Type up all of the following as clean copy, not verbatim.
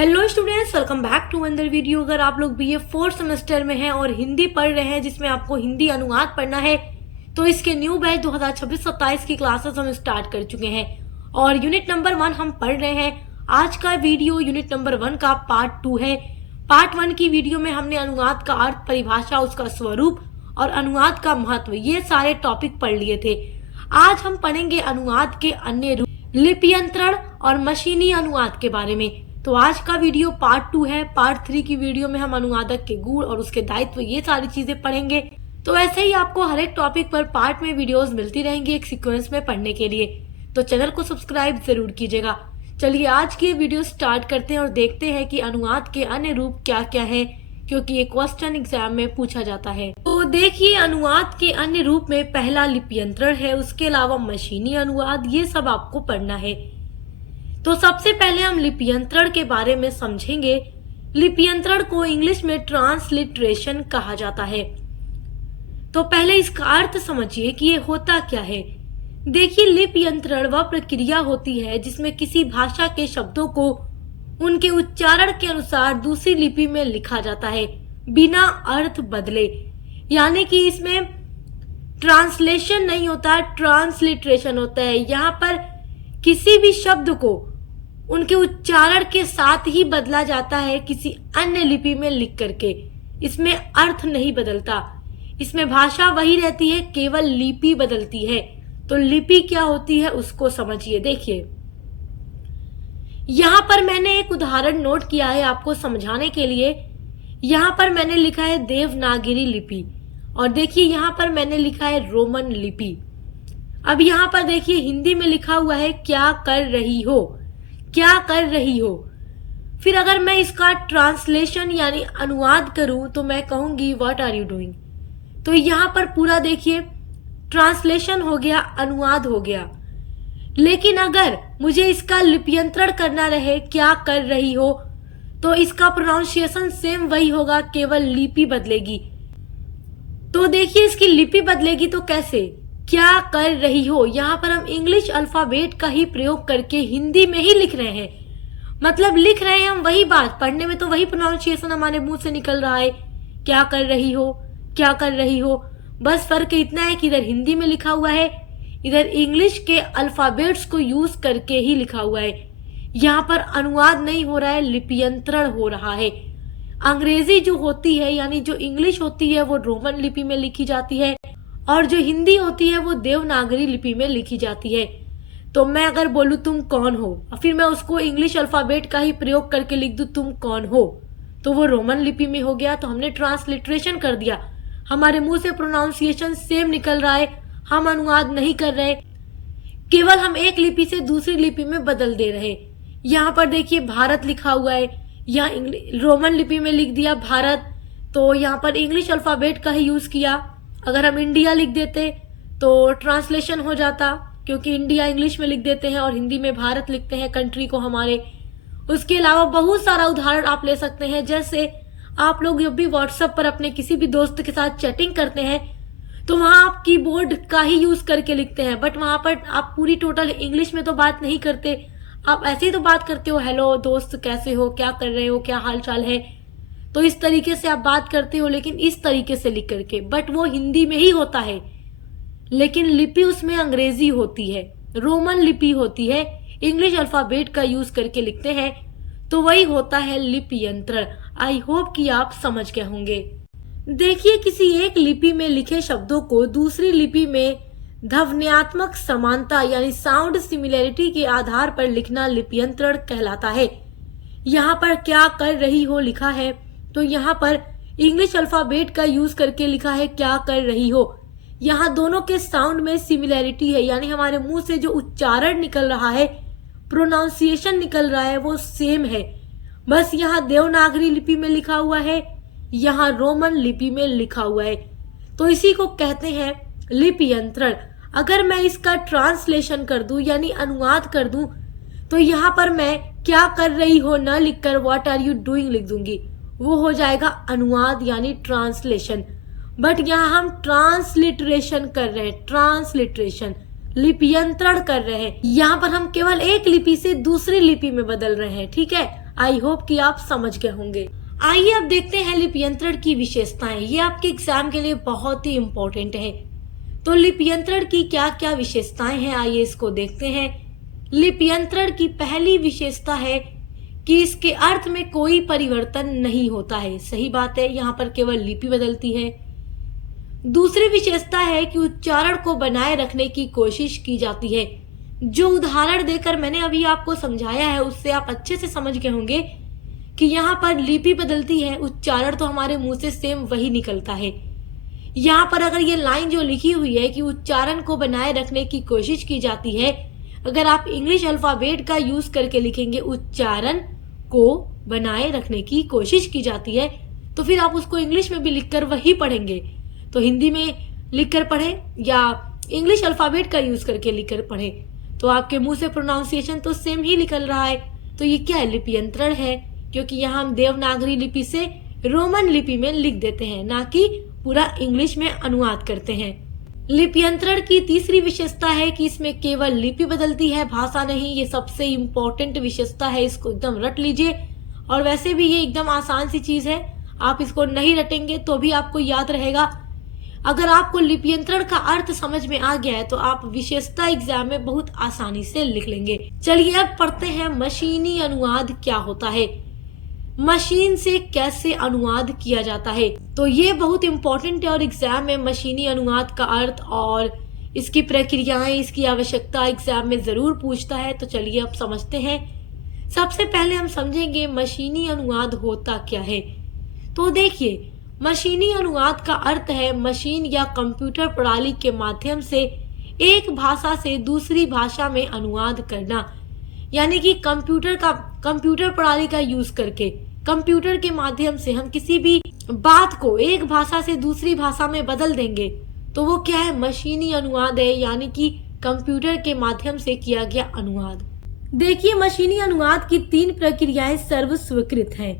Hello students, welcome back to another video. अगर आप लोग बीए फोर्थ सेमेस्टर में हैं और हिंदी पढ़ रहे हैं जिसमें आपको हिंदी अनुवाद पढ़ना है तो इसके न्यू बैच 2026-27 की क्लासेस हम स्टार्ट कर चुके हैं और यूनिट नंबर 1 हम पढ़ रहे हैं। आज का वीडियो यूनिट नंबर 1 का पार्ट 2 है। पार्ट 1 की वीडियो में हमने अनुवाद का अर्थ, परिभाषा, उसका स्वरूप और अनुवाद का महत्व, ये सारे टॉपिक पढ़ लिए थे। आज हम पढ़ेंगे अनुवाद के अन्य रूप, लिप्यंतरण और मशीनी अनुवाद के बारे में। तो आज का वीडियो पार्ट 2 है। पार्ट 3 की वीडियो में हम अनुवादक के गुण और उसके दायित्व, ये सारी चीजें पढ़ेंगे। तो ऐसे ही आपको हर एक टॉपिक पर पार्ट में वीडियोस मिलती रहेंगी एक सीक्वेंस में पढ़ने के लिए, तो चैनल को सब्सक्राइब जरूर कीजिएगा। चलिए आज की वीडियो स्टार्ट करते हैं और देखते हैं कि अनुवाद के अन्य रूप क्या क्या है, क्योंकि ये क्वेश्चन एग्जाम में पूछा जाता है। तो देखिए, अनुवाद के अन्य रूप में पहला लिप्यंतरण है, उसके अलावा मशीनी अनुवाद, ये सब आपको पढ़ना है। तो सबसे पहले हम लिप्यंतरण के बारे में समझेंगे। लिप्यंतरण को इंग्लिश में ट्रांसलिटरेशन कहा जाता है। तो पहले इसका अर्थ समझिए कि ये होता क्या है। देखिए, लिप्यंतरण वह प्रक्रिया होती है जिसमें किसी भाषा के शब्दों को उनके उच्चारण के अनुसार दूसरी लिपि में लिखा जाता है बिना अर्थ बदले। यानी कि इसमें ट्रांसलेशन नहीं होता, ट्रांसलिटरेशन होता है। यहाँ पर किसी भी शब्द को उनके उच्चारण के साथ ही बदला जाता है किसी अन्य लिपि में लिख करके। इसमें अर्थ नहीं बदलता, इसमें भाषा वही रहती है, केवल लिपि बदलती है। तो लिपि क्या होती है उसको समझिए। देखिए, यहाँ पर मैंने एक उदाहरण नोट किया है आपको समझाने के लिए। यहाँ पर मैंने लिखा है देवनागरी लिपि और देखिए यहाँ पर मैंने लिखा है रोमन लिपि। अब यहाँ पर देखिए हिंदी में लिखा हुआ है क्या कर रही हो, क्या कर रही हो। फिर अगर मैं इसका ट्रांसलेशन यानी अनुवाद करूं तो मैं कहूंगी व्हाट आर यू डूइंग। तो यहाँ पर पूरा देखिए ट्रांसलेशन हो गया, अनुवाद हो गया। लेकिन अगर मुझे इसका लिप्यंतरण करना रहे क्या कर रही हो, तो इसका प्रोनाउंसिएशन सेम वही होगा, केवल लिपि बदलेगी। तो देखिए इसकी लिपि बदलेगी तो कैसे, क्या कर रही हो। यहाँ पर हम इंग्लिश अल्फाबेट का ही प्रयोग करके हिंदी में ही लिख रहे हैं। मतलब लिख रहे हैं हम वही बात, पढ़ने में तो वही प्रोनाउंसिएशन हमारे मुंह से निकल रहा है, क्या कर रही हो, क्या कर रही हो। बस फर्क इतना है कि इधर हिंदी में लिखा हुआ है, इधर इंग्लिश के अल्फाबेट्स को यूज करके ही लिखा हुआ है। यहाँ पर अनुवाद नहीं हो रहा है, लिप्यंतरण हो रहा है। अंग्रेजी जो होती है यानी जो इंग्लिश होती है वो रोमन लिपि में लिखी जाती है और जो हिंदी होती है वो देवनागरी लिपि में लिखी जाती है। तो मैं अगर बोलूं तुम कौन हो और फिर मैं उसको इंग्लिश अल्फाबेट का ही प्रयोग करके लिख दूं तुम कौन हो, तो वो रोमन लिपि में हो गया। तो हमने ट्रांसलिटरेशन कर दिया, हमारे मुंह से प्रोनाउंसिएशन सेम निकल रहा है, हम अनुवाद नहीं कर रहे, केवल हम एक लिपि से दूसरी लिपि में बदल दे रहे। यहाँ पर देखिए भारत लिखा हुआ है, यहाँ रोमन लिपि में लिख दिया भारत, तो यहाँ पर इंग्लिश अल्फाबेट का ही यूज किया। अगर हम इंडिया लिख देते तो ट्रांसलेशन हो जाता, क्योंकि इंडिया इंग्लिश में लिख देते हैं और हिंदी में भारत लिखते हैं कंट्री को हमारे। उसके अलावा बहुत सारा उदाहरण आप ले सकते हैं। जैसे आप लोग जब भी व्हाट्सएप पर अपने किसी भी दोस्त के साथ चैटिंग करते हैं तो वहां आप कीबोर्ड का ही यूज करके लिखते हैं, बट वहां पर आप पूरी टोटल इंग्लिश में तो बात नहीं करते, आप ऐसे ही तो बात करते हो, हेलो दोस्त कैसे हो, क्या कर रहे हो, क्या हाल चाल है। तो इस तरीके से आप बात करते हो, लेकिन इस तरीके से लिख करके, बट वो हिंदी में ही होता है, लेकिन लिपि उसमें अंग्रेजी होती है, रोमन लिपि होती है, इंग्लिश अल्फाबेट का यूज करके लिखते हैं, तो वही होता है लिप्यंतरण। आई होप कि आप समझ गए होंगे। देखिए, किसी एक लिपि में लिखे शब्दों को दूसरी लिपि में ध्वन्यात्मक समानता यानी साउंड सिमिलैरिटी के आधार पर लिखना लिप्यंतरण कहलाता है। यहाँ पर क्या कर रही हो लिखा है, तो यहाँ पर इंग्लिश अल्फाबेट का यूज करके लिखा है क्या कर रही हो। यहाँ दोनों के साउंड में सिमिलैरिटी है, यानी हमारे मुंह से जो उच्चारण निकल रहा है, प्रोनाउंसिएशन निकल रहा है, वो सेम है। बस यहाँ देवनागरी लिपि में लिखा हुआ है, यहाँ रोमन लिपि में लिखा हुआ है, तो इसी को कहते हैं लिप्यंतरण। अगर मैं इसका ट्रांसलेशन कर दूं यानी अनुवाद कर दूं तो यहाँ पर मैं क्या कर रही हो न लिखकर व्हाट आर यू डूइंग लिख दूंगी, वो हो जाएगा अनुवाद यानी ट्रांसलेशन। बट यहाँ हम ट्रांसलिटरेशन कर रहे हैं, ट्रांसलिटरेशन लिप्यंतरण कर रहे हैं। यहाँ पर हम केवल एक लिपि से दूसरी लिपि में बदल रहे हैं, ठीक है। आई होप कि आप समझ गए होंगे। आइए अब देखते हैं लिप्यंतरण की विशेषताएं। ये आपके एग्जाम के लिए बहुत ही इम्पोर्टेंट है। तो लिप्यंतरण की क्या क्या विशेषताएं हैं, आइए इसको देखते हैं। लिप्यंतरण की पहली विशेषता है कि इसके अर्थ में कोई परिवर्तन नहीं होता है। सही बात है, यहाँ पर केवल लिपि बदलती है। दूसरी विशेषता है कि उच्चारण को बनाए रखने की कोशिश की जाती है। जो उदाहरण देकर मैंने अभी आपको समझाया है उससे आप अच्छे से समझ गए होंगे कि यहाँ पर लिपि बदलती है, उच्चारण तो हमारे मुंह से सेम वही निकलता है। यहाँ पर अगर ये लाइन जो लिखी हुई है कि उच्चारण को बनाए रखने की कोशिश की जाती है, अगर आप इंग्लिश अल्फाबेट का यूज करके लिखेंगे उच्चारण को बनाए रखने की कोशिश की जाती है, तो फिर आप उसको इंग्लिश में भी लिखकर वही पढ़ेंगे। तो हिंदी में लिखकर पढ़े या इंग्लिश अल्फाबेट का यूज करके लिखकर पढ़े, तो आपके मुंह से प्रोनाउंसिएशन तो सेम ही निकल रहा है। तो ये क्या है? लिप्यंतरण है, क्योंकि यहाँ हम देवनागरी लिपि से रोमन लिपि में लिख देते हैं, ना कि पूरा इंग्लिश में अनुवाद करते हैं। लिप्यंतरण की तीसरी विशेषता है कि इसमें केवल लिपि बदलती है, भाषा नहीं। ये सबसे इम्पोर्टेंट विशेषता है, इसको एकदम रट लीजिए। और वैसे भी ये एकदम आसान सी चीज है, आप इसको नहीं रटेंगे तो भी आपको याद रहेगा। अगर आपको लिप्यंतरण का अर्थ समझ में आ गया है तो आप विशेषता एग्जाम में बहुत आसानी से लिख लेंगे। चलिए अब पढ़ते हैं मशीनी अनुवाद क्या होता है, मशीन से कैसे अनुवाद किया जाता है। तो ये बहुत इंपॉर्टेंट है और एग्जाम में मशीनी अनुवाद का अर्थ और इसकी प्रक्रियाएं, इसकी आवश्यकता एग्जाम में जरूर पूछता है। तो चलिए अब समझते हैं। सबसे पहले हम समझेंगे मशीनी अनुवाद होता क्या है। तो देखिए, मशीनी अनुवाद का अर्थ है मशीन या कंप्यूटर प्रणाली के माध्यम से एक भाषा से दूसरी भाषा में अनुवाद करना। यानी कि कंप्यूटर प्रणाली का यूज करके, कंप्यूटर के माध्यम से हम किसी भी बात को एक भाषा से दूसरी भाषा में बदल देंगे, तो वो क्या है? मशीनी अनुवाद है, यानी कि कंप्यूटर के माध्यम से किया गया अनुवाद। देखिए, मशीनी अनुवाद की 3 प्रक्रियाएं सर्वस्वीकृत हैं।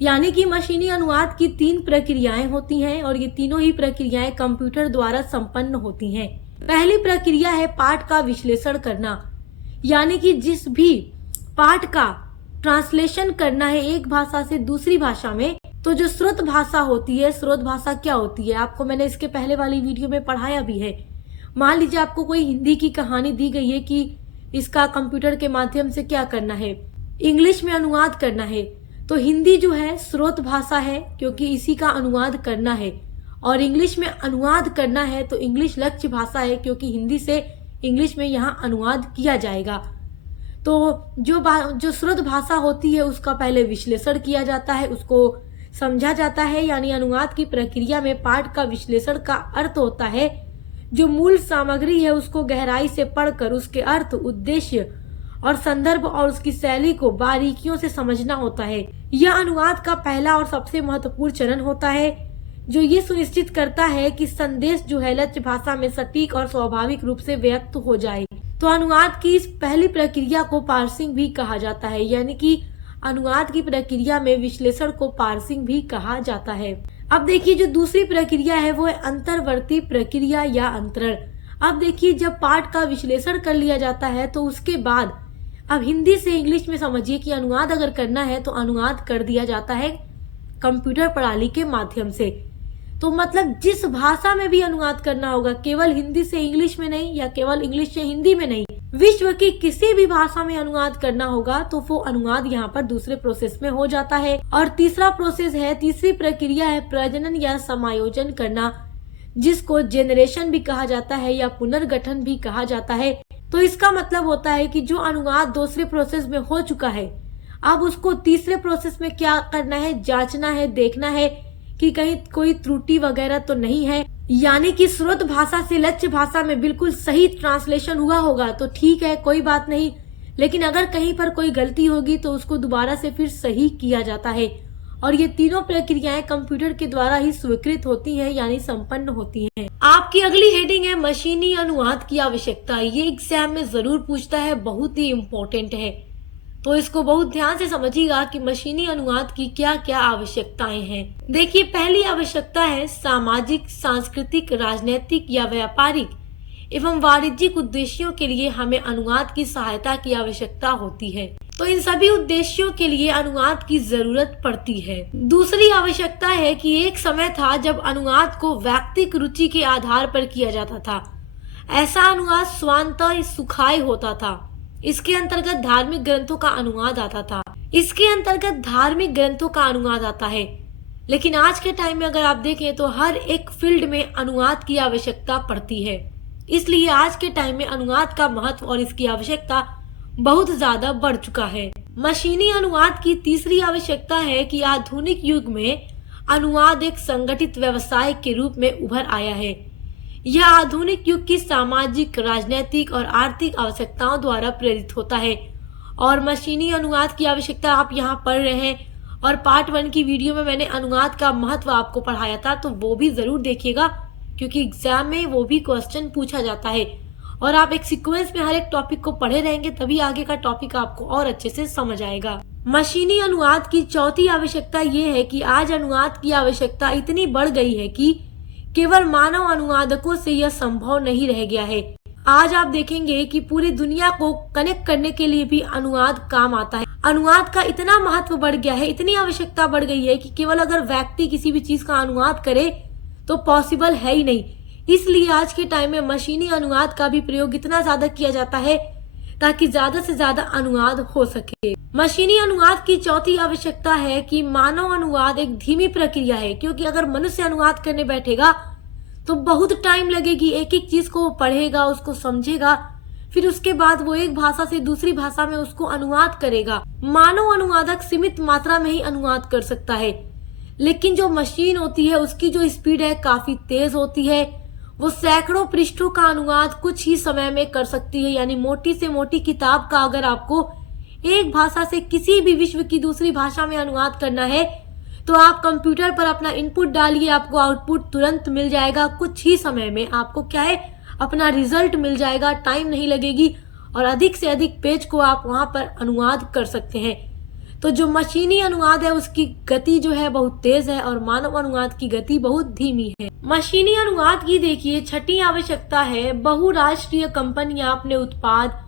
यानी कि मशीनी अनुवाद की 3 प्रक्रियाएं होती हैं और ये तीनों ही प्रक्रियाएं कंप्यूटर द्वारा संपन्न होती हैं। पहली प्रक्रिया है पाठ का विश्लेषण करना, यानी कि जिस भी पाठ का ट्रांसलेशन करना है एक भाषा से दूसरी भाषा में, तो जो श्रुत भाषा होती है, श्रुत भाषा क्या होती है आपको मैंने इसके पहले वाली वीडियो में पढ़ाया भी है। मान लीजिए आपको कोई हिंदी की कहानी दी गई है कि इसका कंप्यूटर के माध्यम से क्या करना है, इंग्लिश में अनुवाद करना है, तो हिंदी जो है स्रोत भाषा है क्योंकि इसी का अनुवाद करना है, और इंग्लिश में अनुवाद करना है तो इंग्लिश लक्ष्य भाषा है क्योंकि हिंदी से इंग्लिश में यहाँ अनुवाद किया जाएगा। तो जो स्रोत भाषा होती है उसका पहले विश्लेषण किया जाता है, उसको समझा जाता है। यानी अनुवाद की प्रक्रिया में पाठ का विश्लेषण का अर्थ होता है जो मूल सामग्री है उसको गहराई से पढ़कर उसके अर्थ, उद्देश्य और संदर्भ और उसकी शैली को बारीकियों से समझना होता है। यह अनुवाद का पहला और सबसे महत्वपूर्ण चरण होता है जो ये सुनिश्चित करता है कि संदेश जो है लक्ष्य भाषा में सटीक और स्वाभाविक रूप से व्यक्त हो जाए। तो अनुवाद की इस पहली प्रक्रिया को पार्सिंग भी कहा जाता है, यानी कि अनुवाद की प्रक्रिया में विश्लेषण को पार्सिंग भी कहा जाता है। अब देखिए, जो दूसरी प्रक्रिया है वो है अंतर्वर्ती प्रक्रिया या अंतरण। अब देखिए, जब पाठ का विश्लेषण कर लिया जाता है तो उसके बाद अब हिंदी से इंग्लिश में समझिए कि अनुवाद अगर करना है तो अनुवाद कर दिया जाता है कंप्यूटर प्रणाली के माध्यम से। तो मतलब जिस भाषा में भी अनुवाद करना होगा, केवल हिंदी से इंग्लिश में नहीं या केवल इंग्लिश से हिंदी में नहीं, विश्व की किसी भी भाषा में अनुवाद करना होगा तो वो अनुवाद यहाँ पर दूसरे प्रोसेस में हो जाता है। और तीसरी प्रक्रिया है प्रजनन या समायोजन करना, जिसको जेनरेशन भी कहा जाता है या पुनर्गठन भी कहा जाता है। तो इसका मतलब होता है कि जो अनुवाद दूसरे प्रोसेस में हो चुका है, अब उसको तीसरे प्रोसेस में क्या करना है, जांचना है, देखना है कि कहीं कोई त्रुटि वगैरह तो नहीं है। यानी कि स्रोत भाषा से लक्ष्य भाषा में बिल्कुल सही ट्रांसलेशन हुआ होगा तो ठीक है, कोई बात नहीं, लेकिन अगर कहीं पर कोई गलती होगी तो उसको दोबारा से फिर सही किया जाता है। और ये तीनों प्रक्रियाएं कंप्यूटर के द्वारा ही स्वीकृत होती हैं, यानी संपन्न होती हैं। आपकी अगली हेडिंग है मशीनी अनुवाद की आवश्यकता। ये एग्जाम में जरूर पूछता है, बहुत ही इम्पोर्टेंट है, तो इसको बहुत ध्यान से समझिएगा कि मशीनी अनुवाद की क्या क्या आवश्यकताएं हैं। देखिए, पहली आवश्यकता है सामाजिक, सांस्कृतिक, राजनीतिक या व्यापारिक एवं वाणिज्यिक उद्देश्यों के लिए हमें अनुवाद की सहायता की आवश्यकता होती है। तो इन सभी उद्देश्यों के लिए अनुवाद की जरूरत पड़ती है। दूसरी आवश्यकता है कि एक समय था जब अनुवाद को व्यक्तिगत रुचि के आधार पर किया जाता था। ऐसा अनुवाद स्वांतः सुखाय होता था। इसके अंतर्गत धार्मिक ग्रंथों का अनुवाद आता है। लेकिन आज के टाइम में अगर आप देखें तो हर एक फील्ड में अनुवाद की आवश्यकता पड़ती है। इसलिए आज के टाइम में अनुवाद का महत्व और इसकी आवश्यकता बहुत ज्यादा बढ़ चुका है। मशीनी अनुवाद की तीसरी आवश्यकता है कि आधुनिक युग में अनुवाद एक संगठित व्यवसाय के रूप में उभर आया है। यह आधुनिक युग की सामाजिक, राजनीतिक और आर्थिक आवश्यकताओं द्वारा प्रेरित होता है। और मशीनी अनुवाद की आवश्यकता आप यहाँ पढ़ रहे हैं, और पार्ट 1 की वीडियो में मैंने अनुवाद का महत्व आपको पढ़ाया था, तो वो भी जरूर देखिएगा, क्योंकि एग्जाम में वो भी क्वेश्चन पूछा जाता है। और आप एक सीक्वेंस में हर एक टॉपिक को पढ़े रहेंगे, तभी आगे का टॉपिक आपको और अच्छे से समझ आएगा। मशीनी अनुवाद की चौथी आवश्यकता ये है कि आज अनुवाद की आवश्यकता इतनी बढ़ गई है कि केवल मानव अनुवादकों से यह संभव नहीं रह गया है। आज आप देखेंगे कि पूरी दुनिया को कनेक्ट करने के लिए भी अनुवाद काम आता है। अनुवाद का इतना महत्व बढ़ गया है, इतनी आवश्यकता बढ़ गई है कि केवल अगर व्यक्ति किसी भी चीज का अनुवाद करे तो पॉसिबल है ही नहीं। इसलिए आज के टाइम में मशीनी अनुवाद का भी प्रयोग इतना ज्यादा किया जाता है ताकि ज्यादा से ज्यादा अनुवाद हो सके। मशीनी अनुवाद की चौथी आवश्यकता है कि मानव अनुवाद एक धीमी प्रक्रिया है, क्योंकि अगर मनुष्य अनुवाद करने बैठेगा तो बहुत टाइम लगेगी। एक एक चीज को वो पढ़ेगा, उसको समझेगा, फिर उसके बाद वो एक भाषा से दूसरी भाषा में उसको अनुवाद करेगा। मानव अनुवादक सीमित मात्रा में ही अनुवाद कर सकता है, लेकिन जो मशीन होती है उसकी जो स्पीड है काफी तेज होती है। वो सैकड़ों पृष्ठों का अनुवाद कुछ ही समय में कर सकती है। यानी मोटी से मोटी किताब का अगर आपको एक भाषा से किसी भी विश्व की दूसरी भाषा में अनुवाद करना है तो आप कंप्यूटर पर अपना इनपुट डालिए, आपको आउटपुट तुरंत मिल जाएगा। कुछ ही समय में आपको क्या है, अपना रिजल्ट मिल जाएगा, टाइम नहीं लगेगी और अधिक से अधिक पेज को आप वहां पर अनुवाद कर सकते हैं। तो जो मशीनी अनुवाद है उसकी गति जो है बहुत तेज है और मानव अनुवाद की गति बहुत धीमी है। मशीनी अनुवाद की देखिए छठी आवश्यकता है, बहुराष्ट्रीय कंपनियां अपने उत्पाद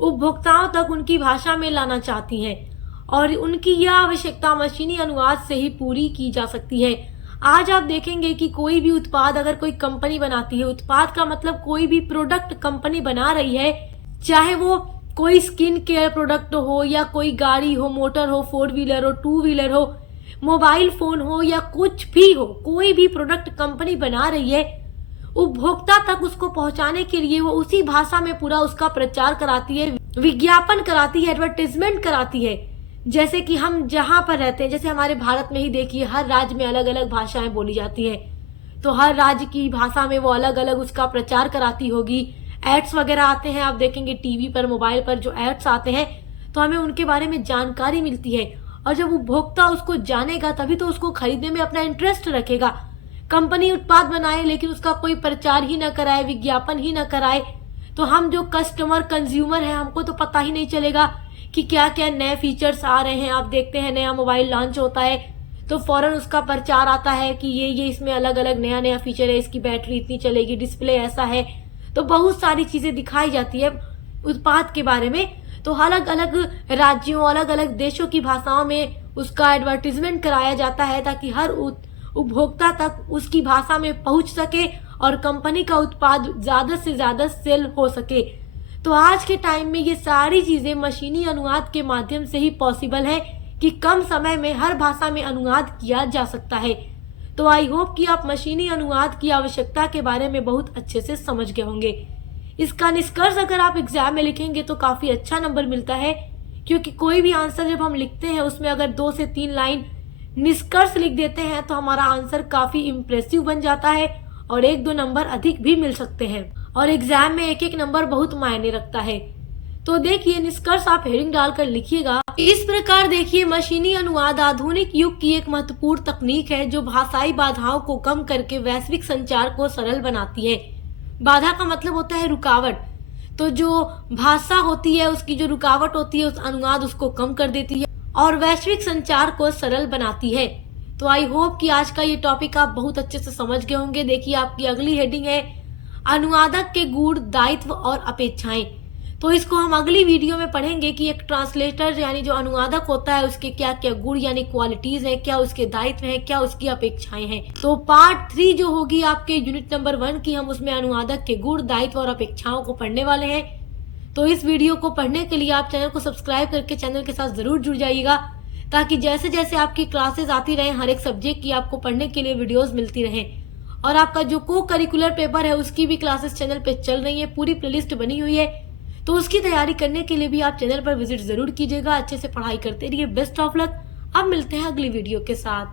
उपभोक्ताओं तक उनकी भाषा में लाना चाहती हैं और उनकी यह आवश्यकता मशीनी अनुवाद से ही पूरी की जा सकती है। आज आप देखेंगे कि कोई भी उत्पाद अगर कोई कंपनी बनाती है, उत्पाद का मतलब कोई भी प्रोडक्ट कंपनी बना रही है, चाहे वो कोई स्किन केयर प्रोडक्ट हो या कोई गाड़ी हो, मोटर हो, 4 व्हीलर हो, 2 व्हीलर हो, मोबाइल फोन हो या कुछ भी हो, कोई भी प्रोडक्ट कंपनी बना रही है, उपभोक्ता तक उसको पहुंचाने के लिए वो उसी भाषा में पूरा उसका प्रचार कराती है, विज्ञापन कराती है, एडवर्टाइजमेंट कराती है। जैसे कि हम जहां पर रहते हैं, जैसे हमारे भारत में ही देखिए हर राज्य में अलग अलग भाषाएं बोली जाती है, तो हर राज्य की भाषा में वो अलग अलग उसका प्रचार कराती होगी। एड्स वगैरह आते हैं, आप देखेंगे टीवी पर, मोबाइल पर जो एड्स आते हैं तो हमें उनके बारे में जानकारी मिलती है और जब उपभोक्ता उसको जानेगा तभी तो उसको खरीदने में अपना इंटरेस्ट रखेगा। कंपनी उत्पाद बनाए लेकिन उसका कोई प्रचार ही न कराए, विज्ञापन ही न कराए, तो हम जो कस्टमर कंज्यूमर है हमको तो पता ही नहीं चलेगा कि क्या क्या नए फीचर्स आ रहे हैं। आप देखते हैं नया मोबाइल लॉन्च होता है तो फौरन उसका प्रचार आता है कि ये इसमें अलग अलग नया नया फीचर है, इसकी बैटरी इतनी चलेगी, डिस्प्ले ऐसा है, तो बहुत सारी चीजें दिखाई जाती है उत्पाद के बारे में। तो अलग अलग राज्यों, अलग अलग देशों की भाषाओं में उसका एडवर्टीजमेंट कराया जाता है ताकि हर उपभोक्ता तक उसकी भाषा में पहुंच सके और कंपनी का उत्पाद ज्यादा से ज्यादा सेल हो सके। तो आज के टाइम में ये सारी चीजें मशीनी अनुवाद के माध्यम से ही पॉसिबल है कि कम समय में हर भाषा में अनुवाद किया जा सकता है। तो आई होप कि आप मशीनी अनुवाद की आवश्यकता के बारे में बहुत अच्छे से समझ गए होंगे। इसका निष्कर्ष अगर आप एग्जाम में लिखेंगे तो काफी अच्छा नंबर मिलता है, क्योंकि कोई भी आंसर जब हम लिखते हैं उसमें अगर 2 से 3 लाइन निष्कर्ष लिख देते हैं तो हमारा आंसर काफी इम्प्रेसिव बन जाता है और 1-2 नंबर अधिक भी मिल सकते हैं और एग्जाम में एक एक नंबर बहुत मायने रखता है। तो देखिए निष्कर्ष आप हेडिंग डालकर लिखिएगा। इस प्रकार देखिए मशीनी अनुवाद आधुनिक युग की एक महत्वपूर्ण तकनीक है जो भाषाई बाधाओं को कम करके वैश्विक संचार को सरल बनाती है। बाधा का मतलब होता है रुकावट, तो जो भाषा होती है उसकी जो रुकावट होती है उस अनुवाद उसको कम कर देती है और वैश्विक संचार को सरल बनाती है। तो आई होप कि आज का ये टॉपिक आप बहुत अच्छे से समझ गए होंगे। देखिए आपकी अगली हेडिंग है अनुवादक के गुण, दायित्व और अपेक्षाएं। तो इसको हम अगली वीडियो में पढ़ेंगे कि एक ट्रांसलेटर यानी जो अनुवादक होता है उसके क्या क्या गुण यानी क्वालिटीज हैं, क्या उसके दायित्व हैं, क्या उसकी अपेक्षाएं हैं। तो पार्ट 3 जो होगी आपके यूनिट नंबर 1 की, हम उसमें अनुवादक के गुण, दायित्व और अपेक्षाओं को पढ़ने वाले हैं। तो इस वीडियो को पढ़ने के लिए आप चैनल को सब्सक्राइब करके चैनल के साथ जरूर जुड़ जाइएगा, ताकि जैसे जैसे आपकी क्लासेस आती रहें हर एक सब्जेक्ट की आपको पढ़ने के लिए वीडियोस मिलती रहें। और आपका जो को करिकुलर पेपर है उसकी भी क्लासेस चैनल पे चल रही है, पूरी प्लेलिस्ट बनी हुई है। तो उसकी तैयारी करने के लिए भी आप चैनल पर विजिट जरूर कीजिएगा। अच्छे से पढ़ाई करते रहिए। Best of luck. अब मिलते हैं अगली वीडियो के साथ।